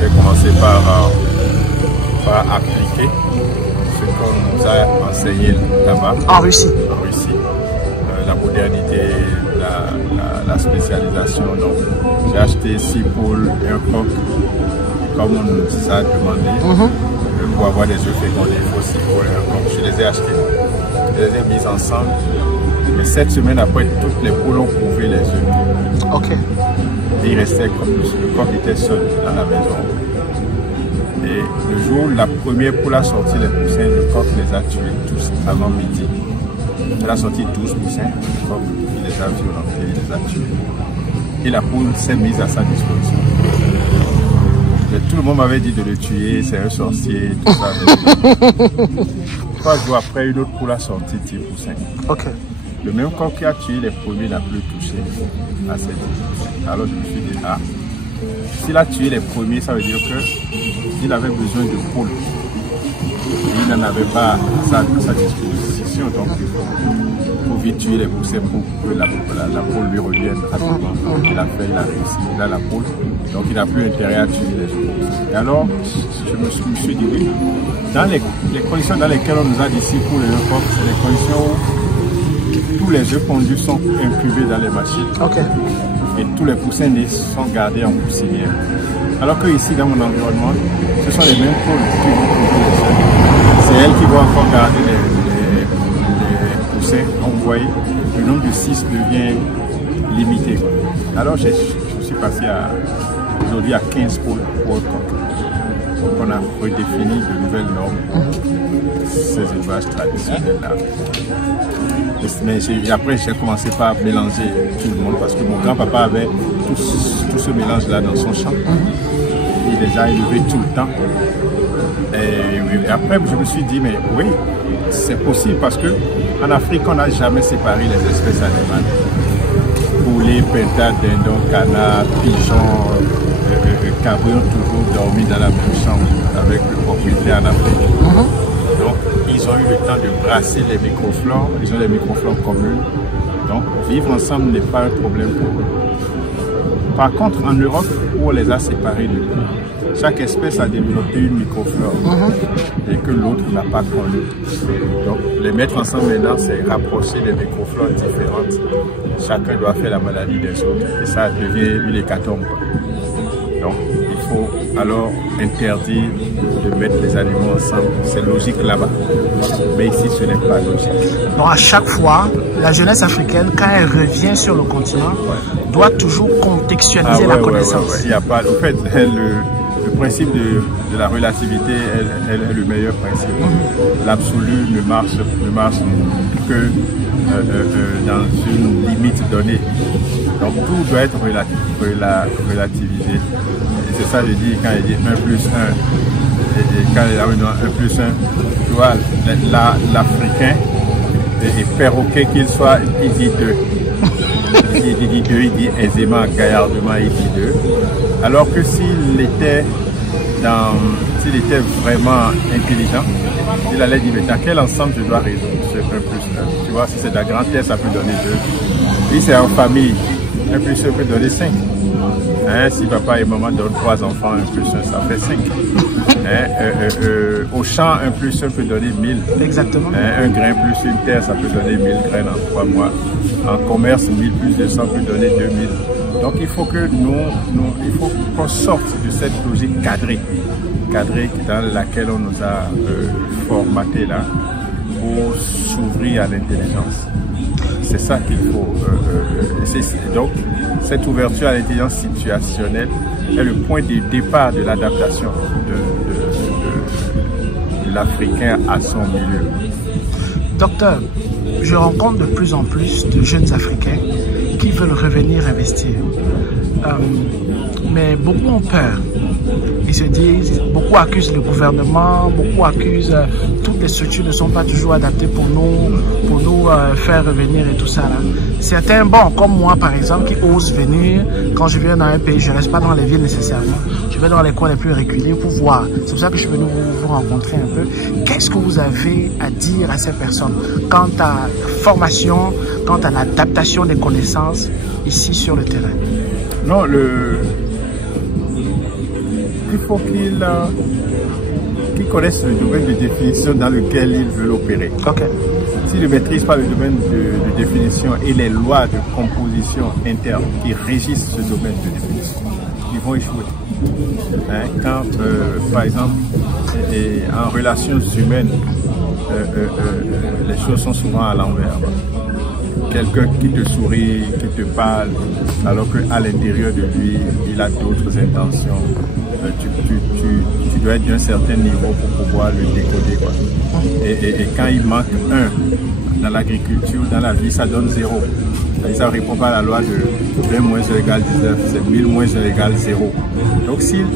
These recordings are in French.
j'ai commencé par appliquer ce qu'on nous a enseigné là-bas. En Russie. En Russie. La modernité, la spécialisation. Donc, j'ai acheté 6 poules, un coq, comme on nous a demandé. Pour avoir des œufs fécondés, il faut 6 poules et un coq. Je les ai achetés. Je les ai mis ensemble. Mais 7 semaines après, toutes les poules ont couvé les œufs. Ok. Et il restait comme le coq était seul dans la maison. Et le jour où la première poule a sorti les poussins, le coq les a tués tous avant midi. Elle a sorti 12 poussins, le coq il les a violentés, il les a tués. Et la poule s'est mise à sa disposition. Mais tout le monde m'avait dit de le tuer, c'est un sorcier, tout ça. 3 jours après, une autre poule a sorti 10 poussins. Ok. Le même coq qui a tué les premiers n'a plus touché à ces 10 poussins. Alors je me suis dit, ah, s'il a tué les premiers, ça veut dire qu'il avait besoin de poules. Il n'en avait pas à sa disposition, donc il faut vite tuer les poussins pour que la poule lui revienne rapidement. Il a réussi, il a la poule, donc il n'a plus intérêt à tuer les autres. Et alors, je me suis dit, oui, dans les conditions dans lesquelles on nous a dit 6 poules et un coq, c'est les conditions où tous les œufs pondus sont incubés dans les machines. Okay. Et tous les poussins sont gardés en poussinière. Alors que ici, dans mon environnement, ce sont les mêmes poules qui vont couper les œufs. C'est elles qui vont encore garder les poussins. Donc vous voyez, le nombre de 6 devient limité. Alors je suis passé aujourd'hui à 15 poules pour le coq. Donc on a redéfini de nouvelles normes, ces élevages traditionnels-là. Et après, j'ai commencé par mélanger tout le monde parce que mon grand-papa avait tout ce mélange-là dans son champ. Il les a élevés tout le temps. Et après, je me suis dit, mais oui, c'est possible parce qu'en Afrique, on n'a jamais séparé les espèces animales. Poulets, pintades, dindons, canards, pigeons, cabriots ont toujours dormi dans la même chambre avec le propriétaire en Afrique. Donc, ils ont eu le temps de brasser les microflores, ils ont des microflores communes. Donc, vivre ensemble n'est pas un problème pour eux. Par contre, en Europe, où on les a séparés de nous, chaque espèce a développé une microflore et que l'autre n'a pas connue. Donc, les mettre ensemble maintenant, c'est rapprocher des microflores différentes. Chacun doit faire la maladie des autres et ça devient une hécatombe. Donc, il faut alors interdire de mettre les animaux ensemble. C'est logique là-bas. Mais ici, ce n'est pas logique. Donc, à chaque fois, la jeunesse africaine, quand elle revient sur le continent, doit toujours contextualiser la connaissance. Il n'y a pas... En fait, le principe de la relativité est le meilleur principe. L'absolu ne marche que dans une limite donnée. Donc tout doit être relativisé. Et c'est ça que je dis quand il dit 1 plus 1. Et quand il y a 1 plus 1, tu vois, l'Africain est perroquet qu'il soit, il dit 2. Il dit 2, il dit aisément, gaillardement, il dit 2. Alors que s'il était vraiment intelligent, il allait dire, mais dans quel ensemble je dois résoudre ce 1 plus 1? Tu vois, si c'est de la grandeur, ça peut donner 2. Si c'est en famille, 1 plus 1 peut donner 5. Si papa et maman donnent 3 enfants, 1 plus 1, ça fait 5. Au champ, 1 plus 1 peut donner 1000. Exactement. Un grain plus une terre, ça peut donner 1000 graines en 3 mois. En commerce, 1000 plus 200 peut donner 2000. Donc il faut que il faut qu'on sorte de cette logique cadrée dans laquelle on nous a formaté là pour s'ouvrir à l'intelligence. C'est ça qu'il faut. Donc cette ouverture à l'intelligence situationnelle est le point de départ de l'adaptation de l'Africain à son milieu. Docteur, je rencontre de plus en plus de jeunes Africains qui veulent revenir investir. Mais beaucoup ont peur. Ils se disent, beaucoup accusent le gouvernement, beaucoup accusent toutes les structures ne sont pas toujours adaptées pour nous faire revenir et tout ça là. Certains, bon, comme moi par exemple, qui osent venir, quand je viens dans un pays, je ne reste pas dans les villes nécessairement, je vais dans les coins les plus reculés pour voir. C'est pour ça que je suis venu vous rencontrer un peu. Qu'est-ce que vous avez à dire à ces personnes quant à la formation, quant à l'adaptation des connaissances ici sur le terrain? Non, il faut qu'ils connaissent le domaine de définition dans lequel ils veulent opérer. Ok. S'ils ne maîtrisent pas le domaine de définition et les lois de composition interne qui régissent ce domaine de définition, ils vont échouer. Hein, quand, par exemple, en relations humaines, les choses sont souvent à l'envers. Quelqu'un qui te sourit, qui te parle, alors qu'à l'intérieur de lui, il a d'autres intentions. Tu dois être d'un certain niveau pour pouvoir le décoder, quoi. Et quand il manque un dans l'agriculture, dans la vie, ça donne 0. Ça ne répond pas à la loi de 20 moins 1 égale 19, c'est 1000 moins 1 égale 0. Donc s'il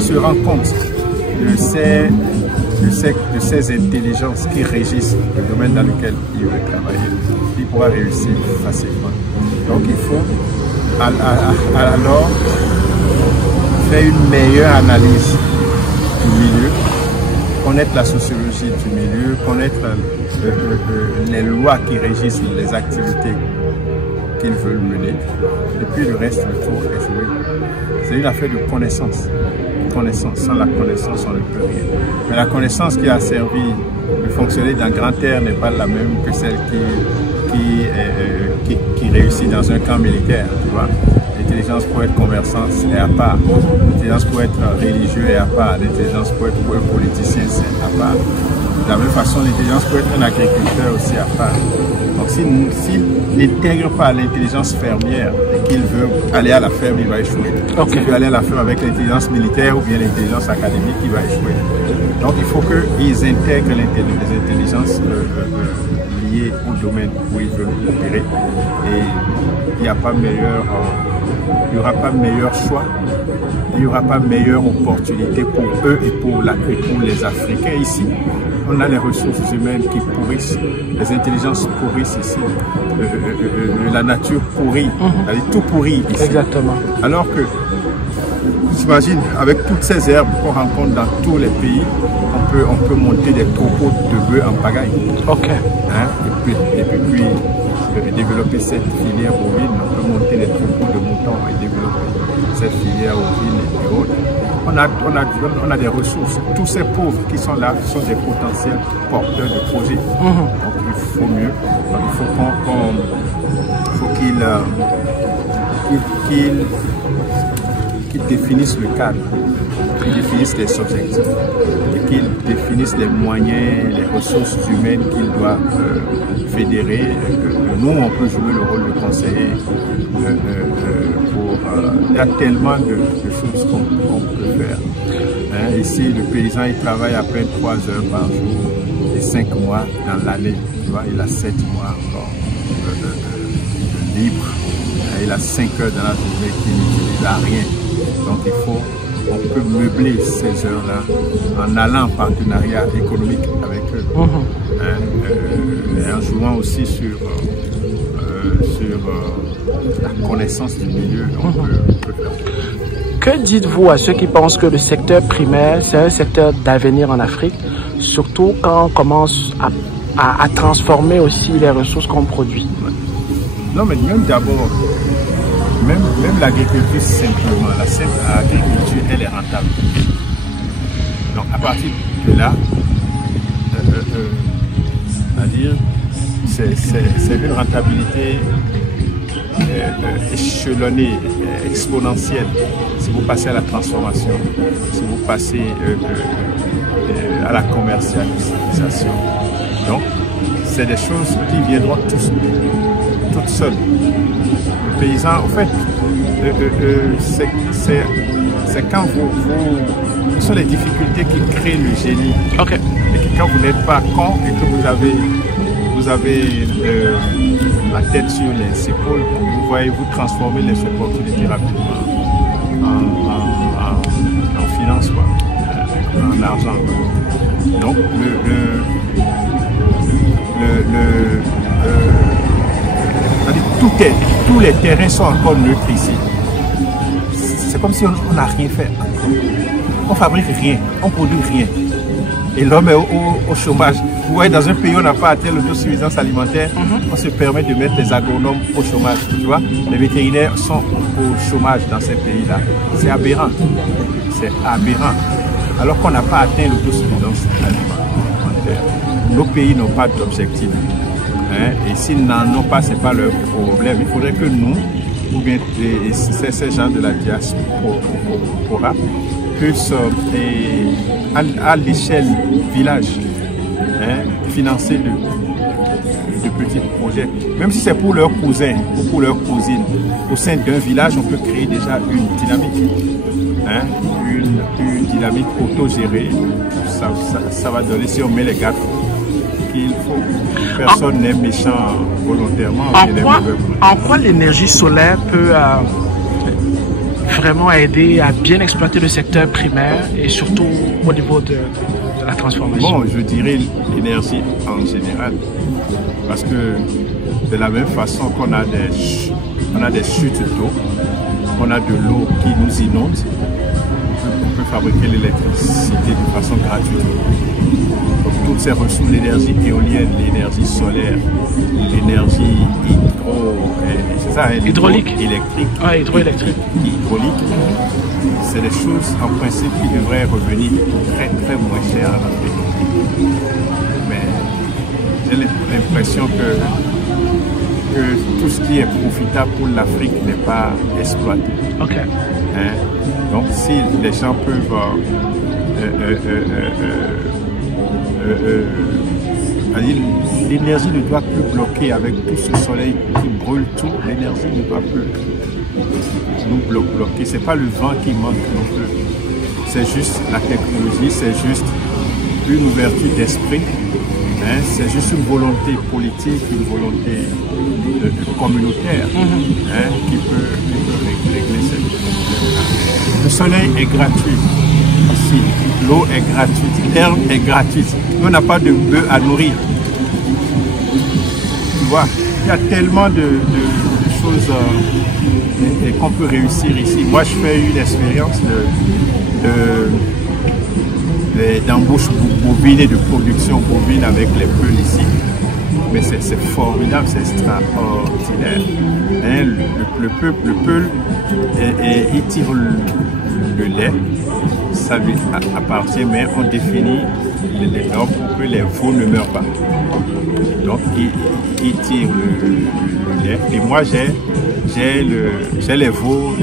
se rend compte de ces intelligences qui régissent le domaine dans lequel il veut travailler, il pourra réussir facilement. Donc il faut alors faire une meilleure analyse du milieu, connaître la sociologie du milieu, connaître les lois qui régissent les activités qu'ils veulent mener. Et puis le reste, le tour est joué. C'est une affaire de connaissance. Sans la connaissance, on ne peut rien. Mais la connaissance qui a servi de fonctionner dans Grand Air n'est pas la même que celle qui réussit dans un camp militaire, tu vois. L'intelligence pour être commerçant est à part. L'intelligence pour être religieux est à part. L'intelligence pour être politicien, c'est à part. De la même façon, l'intelligence pour être un agriculteur aussi à part. Donc s'il n'intègre pas l'intelligence fermière et qu'il veut aller à la ferme, il va échouer. Okay. S'il veut aller à la ferme avec l'intelligence militaire ou bien l'intelligence académique, il va échouer. Donc il faut qu'ils intègrent les intelligences liées au domaine où ils veulent opérer. Et il n'y a pas meilleur... il n'y aura pas meilleur choix, il n'y aura pas meilleure opportunité pour eux et pour les Africains ici. On a les ressources humaines qui pourrissent, les intelligences pourrissent ici, la nature pourrit, tout pourrit ici. Exactement. Alors que, j'imagine, avec toutes ces herbes qu'on rencontre dans tous les pays, on peut monter des troupeaux de bœufs en pagaille. Ok. Hein? Et puis développer cette filière bovine, on peut monter des troupeaux de moutons et développer cette filière ovine et autres. On a des ressources. Tous ces pauvres qui sont là sont des potentiels porteurs de projets. Donc il faut mieux. Donc, il faut qu'ils définissent le cadre, qu'ils définissent les objectifs, et qu'ils définissent les moyens, les ressources humaines qu'ils doivent fédérer. Nous, on peut jouer le rôle de conseiller. Il y a tellement de choses qu'on peut faire. Hein, ici, le paysan, il travaille à peine 3 heures par jour et 5 mois dans l'année. Tu vois, il a 7 mois encore libre. Il a 5 heures dans la journée qu'il n'utilise à rien. Donc on peut meubler ces heures-là en allant en partenariat économique avec eux. Et en jouant aussi sur la connaissance du milieu, on peut faire. Que dites-vous à ceux qui pensent que le secteur primaire, c'est un secteur d'avenir en Afrique, surtout quand on commence à transformer aussi les ressources qu'on produit? Non, mais même d'abord, même l'agriculture simplement, la simple agriculture, elle est rentable. Donc à partir de là, c'est-à-dire, c'est une rentabilité échelonnée, exponentielle. Si vous passez à la transformation, si vous passez à la commercialisation. Donc, c'est des choses qui viendront toutes seules. Le paysan, en fait, c'est quand ce sont les difficultés qui créent le génie. Okay. Et que quand vous n'êtes pas con et que vous avez la tête sur les épaules, vous voyez, vous transformez les opportunités rapidement en finance, quoi, en argent, quoi. Donc, tous les terrains sont encore neutres ici. C'est comme si on n'a rien fait encore. On fabrique rien, on produit rien. et l'homme est au chômage. Vous voyez, dans un pays où on n'a pas atteint l'autosuffisance alimentaire, on se permet de mettre les agronomes au chômage. Tu vois, les vétérinaires sont au chômage dans ces pays-là. C'est aberrant. C'est aberrant. Alors qu'on n'a pas atteint l'autosuffisance alimentaire. Nos pays n'ont pas d'objectif. Hein? Et s'ils n'en ont pas, ce n'est pas leur problème. Il faudrait que nous, ou bien ces gens de la diaspora, puissent, à l'échelle village, hein, financer de petits projets. Même si c'est pour leurs cousins ou pour leurs cousines, au sein d'un village, on peut créer déjà une dynamique. Hein, une dynamique autogérée. Ça va donner, si on met les gars qu'il faut. Personne n'est méchant volontairement. En quoi l'énergie solaire peut vraiment aider à bien exploiter le secteur primaire et surtout au niveau de la transformation? Bon, je dirais l'énergie en général. Parce que de la même façon qu'on a des chutes d'eau, on a de l'eau qui nous inonde, on peut fabriquer l'électricité de façon gratuite. Donc, toutes ces ressources, l'énergie éolienne, l'énergie solaire, l'énergie hydraulique, électrique, hydroélectrique, hydraulique, c'est des choses en principe qui devraient revenir très très moins cher à l'Afrique. Mais j'ai l'impression que tout ce qui est profitable pour l'Afrique n'est pas exploité. Ok. Hein? Donc si les gens peuvent l'énergie ne doit plus bloquer avec tout ce soleil qui brûle tout, l'énergie ne doit plus nous bloquer. C'est pas le vent qui manque non plus. C'est juste la technologie, c'est juste une ouverture d'esprit, hein? C'est juste une volonté politique, une volonté communautaire, hein? qui peut régler cette problème. Le soleil est gratuit ici, l'eau est gratuite, l'herbe est gratuite. On n'a pas de bœuf à nourrir. Tu vois, il y a tellement de choses qu'on peut réussir ici. Moi, je fais une expérience d'embauche bovine et de production bovine avec les peuls ici. Mais c'est formidable, c'est extraordinaire. Hein, le peul, il tire le lait, ça lui appartient, mais on définit les normes pour que les veaux ne meurent pas. Donc il tire le lait. Et moi j'ai les veaux,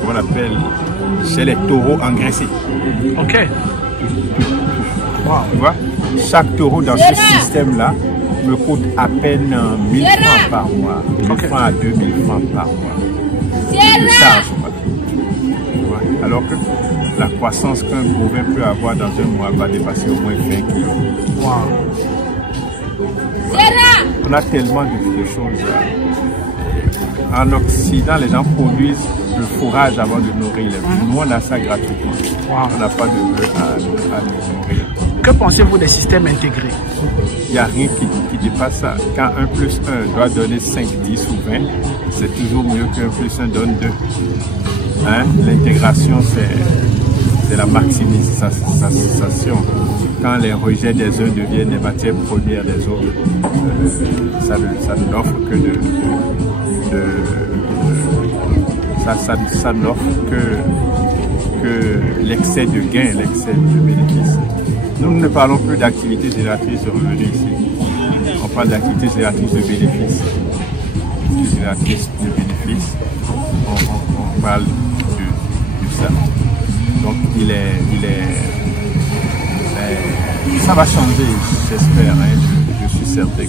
comment on appelle, j'ai les taureaux engraissés. Ok. Wow. Tu vois, chaque taureau dans ce système-là me coûte à peine 1000 francs par mois, 1000 francs à 2000 francs par mois. Je charge pas. Tu vois, alors que la croissance qu'un bovin peut avoir dans un mois va dépasser au moins 20 kilos. Wow. On a tellement de choses. En Occident, les gens produisent le fourrage avant de nourrir les bœufs. Nous, on a ça gratuitement. Wow. On n'a pas de bœufs à nourrir. Que pensez-vous des systèmes intégrés? Il n'y a rien qui dépasse ça. Quand 1 plus 1 doit donner 5, 10 ou 20, c'est toujours mieux que 1 plus 1 donne 2. Hein? L'intégration, c'est la maximisation. Quand les rejets des uns deviennent les matières premières des autres, ça n'offre que ça n'offre que l'excès de gains, l'excès de bénéfices. Nous ne parlons plus d'activités génératrices de revenus ici. On parle d'activités génératrices de bénéfices. Génératrices de bénéfices. On parle de ça. Donc ça va changer, j'espère. Hein. Je suis certain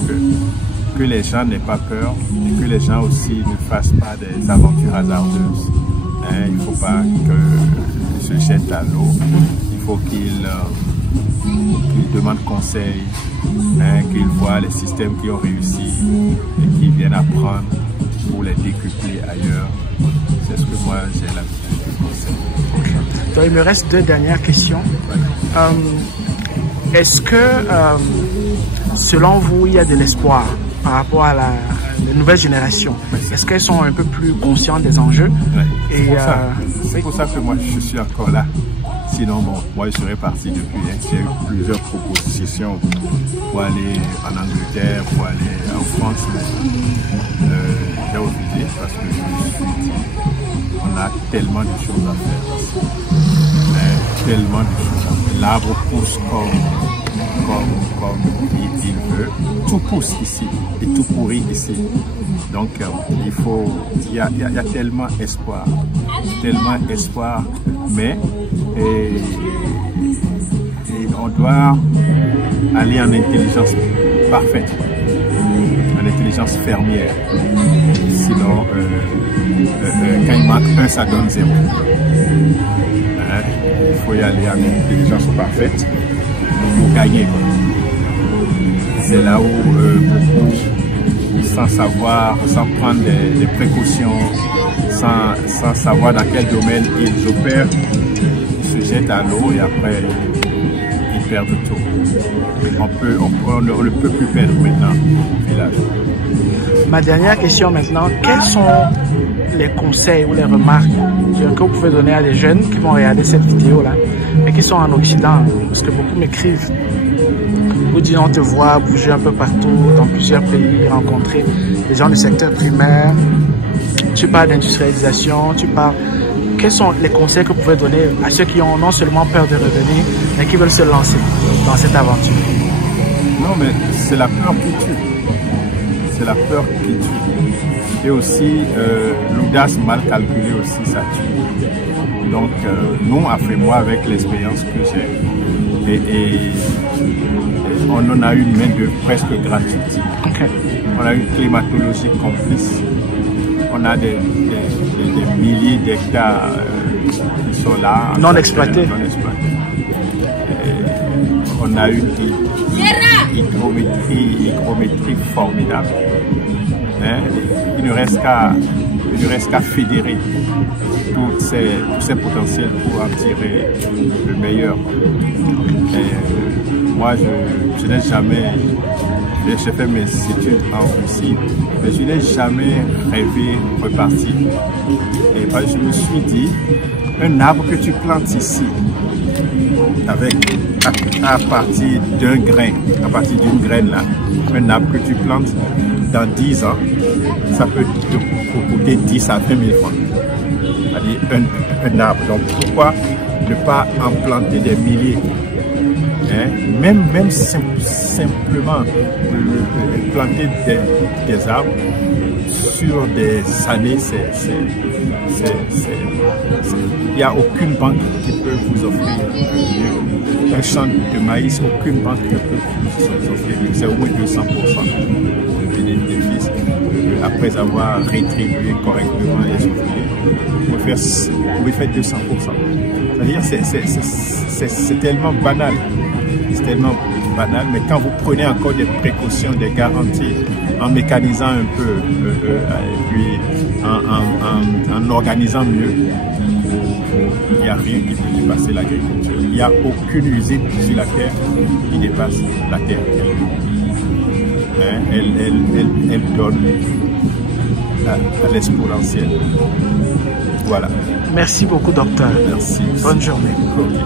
que les gens n'aient pas peur et que les gens aussi ne fassent pas des aventures hasardeuses. Hein. Il ne faut pas qu'ils se jettent à l'eau. Il faut qu'ils demandent conseil, hein, qu'ils voient les systèmes qui ont réussi et qu'ils viennent apprendre pour les décupler ailleurs. C'est ce que moi j'ai l'habitude de conseiller. Donc, il me reste 2 dernières questions. Est-ce que, selon vous, il y a de l'espoir par rapport à la nouvelle génération? Est-ce qu'elles sont un peu plus conscientes des enjeux? C'est pour ça que moi je suis encore là. Sinon, bon, moi je serais parti depuis. Hein. J'ai eu plusieurs propositions pour aller en Angleterre, pour aller en France. J'ai refusé parce que je me suis dit, on a tellement de choses à faire ici. Tellement de choses à faire. L'arbre pousse comme il veut. Tout pousse ici et tout pourrit ici. Donc il y a tellement espoir, mais on doit aller en intelligence parfaite, en intelligence fermière. Sinon, quand il manque un, ça donne 0. Il faut y aller en intelligence parfaite pour gagner. C'est là où beaucoup, sans savoir, sans prendre des précautions, sans savoir dans quel domaine ils opèrent, ils se jettent à l'eau et après ils perdent tout. On ne peut plus perdre maintenant au village. Ma dernière question maintenant, quels sont les conseils ou les remarques que vous pouvez donner à des jeunes qui vont regarder cette vidéo là et qui sont en Occident, parce que beaucoup m'écrivent, vous disent on te voit bouger un peu partout dans plusieurs pays, rencontrer des gens du secteur primaire, tu parles d'industrialisation, tu parles... Quels sont les conseils que vous pouvez donner à ceux qui ont non seulement peur de revenir, mais qui veulent se lancer dans cette aventure? Non, mais c'est la peur qui tue. C'est la peur qui tue. Et aussi, l'audace mal calculée aussi, ça tue. Donc, nous, après moi, avec l'expérience que j'ai, et on en a une main-d'œuvre presque gratuite. Okay. On a une climatologie complice. On a des milliers d'hectares qui sont là. Non exploités. On a une hygrométrie formidable. Hein? Il ne reste qu'à fédérer tous ces potentiels pour en tirer le meilleur. Moi, je n'ai jamais... J'ai fait mes études en Russie, mais je n'ai jamais rêvé repartir. Et je me suis dit, un arbre que tu plantes ici, à partir d'un grain, à partir d'une graine là, un arbre que tu plantes dans 10 ans, ça peut te coûter 10 à 20 000 francs. C'est-à-dire un arbre. Donc pourquoi ne pas en planter des milliers? Même simplement planter des arbres sur des années, il n'y a aucune banque qui peut vous offrir un champ de maïs, aucune banque ne peut vous offrir, c'est au moins 200% de bénéfice après avoir rétribué correctement les ouvriers. Vous pouvez faire 200%. C'est-à-dire c'est tellement banal. C'est tellement banal, mais quand vous prenez encore des précautions, des garanties, en mécanisant un peu, et puis en organisant mieux, il n'y a rien qui peut dépasser l'agriculture. Il n'y a aucune usine sur la terre qui dépasse la terre. Elle donne à l'exponentiel. Voilà. Merci beaucoup, docteur. Merci. Bonne journée. Okay.